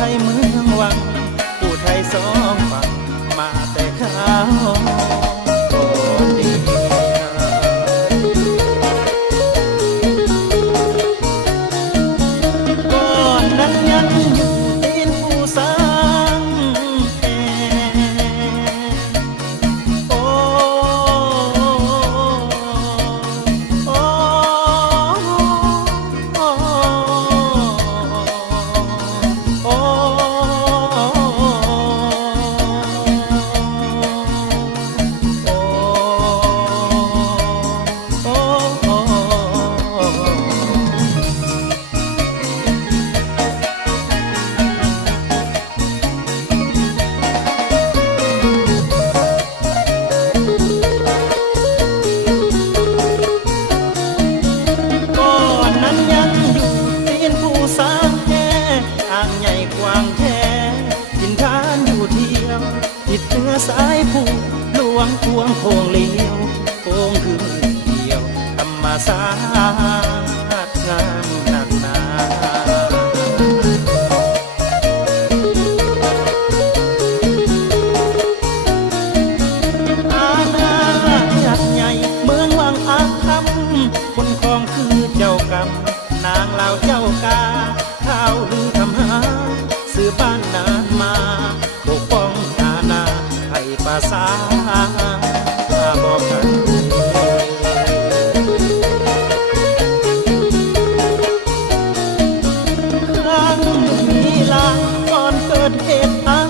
ไทยเมืองวังผู้ไทยสองฝั่งมาแต่ข้าวก่อนดีก่อนนั้นยังอยู่ตีนผู้สร้างแผ่โอ้โอ้โอ้ก่อนนั้นยังอยู่ตีนผู้สร้างแค่อ่างใหญ่กว้างแท้กินทานอยู่เที่ยวติดเนื้อสายผู้หลวงพวงโค้งเลี้ยวโค้งขึ้นเดียวธรรมศาสตร์งามหนักหนา อาณาจักรใหญ่เมืองวังอาคำคนครองคือเจ้ากรรมนางเหล่าเจ้ากาข้าวลือคำหาสื่อบ้านนานมาปกป้องอาณาให้ภาษาบอกกันครั้งมีลางก่อนเกิดเหตุอา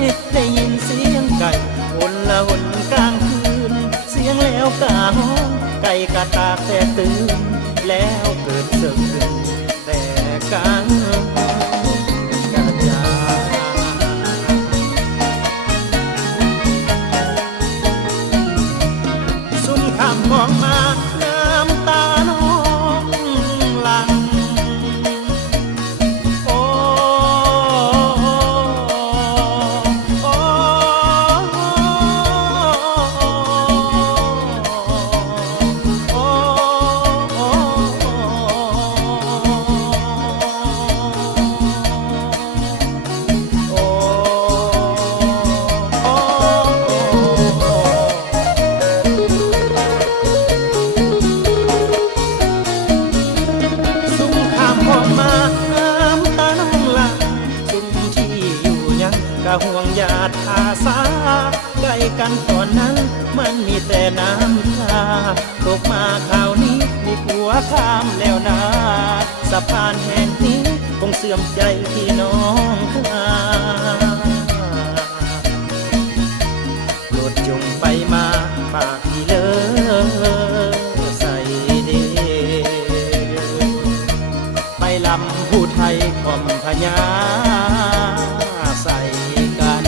ยได้ยินเสียงไก่วนละวนกลางคืนเสียงแล้วกาห้องไก่กะตากแต่ตื่นแล้วเกิดเสึกขึ้นแต่กันกระจายซุ่มคำของมาน้ำตาน้องหลัง โอ้โอ้โอ้ซุ่มข้ามพองมาน้ำตาน้องหลังซุ่มที่อยู่ยังกะห่วงญาติอาสาใกล้กันตอนนั้นมันมีแต่น้ำตาตกมาข่าวนี้มีผัวข้ามแล้วนะสะพานแห่งนี้คงเสื่อมใจพี่น้องข้า โปรดจงไปมาปากที่เลอใส่เดไปลำผู้ไทยข่อมพญาใส่กัน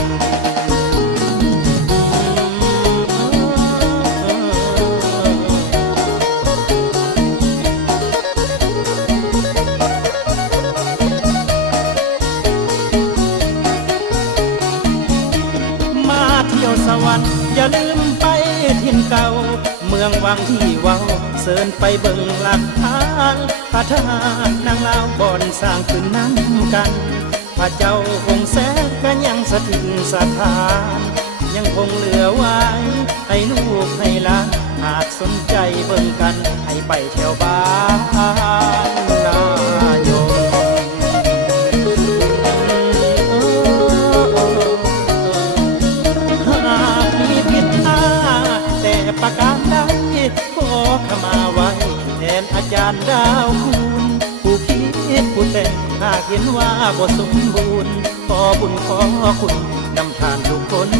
มาเที่ยวสวรรค์อย่าลืมไปถิ่นเก่าเมืองวังที่เว้าเสินไปเบิ่งหลักฐานพระธาตุนางลาวบ่อนสร้างขึ้นน้ำกันพระเจ้าคงแสนก็ยังสถิตสถานยังคงเหลือไว้ให้ลูกให้หลานหากสนใจเบิ่งกันให้ไปแถวบ้านนายง หากมีผิดพลาดแต่ประการใดขอขมาไว้แทนอาจารย์ดาวคุณผู้คิดผู้แต่งหากเห็นว่าบ่สมบูรณ์ขอบุญขอคุณนำทานทุกคน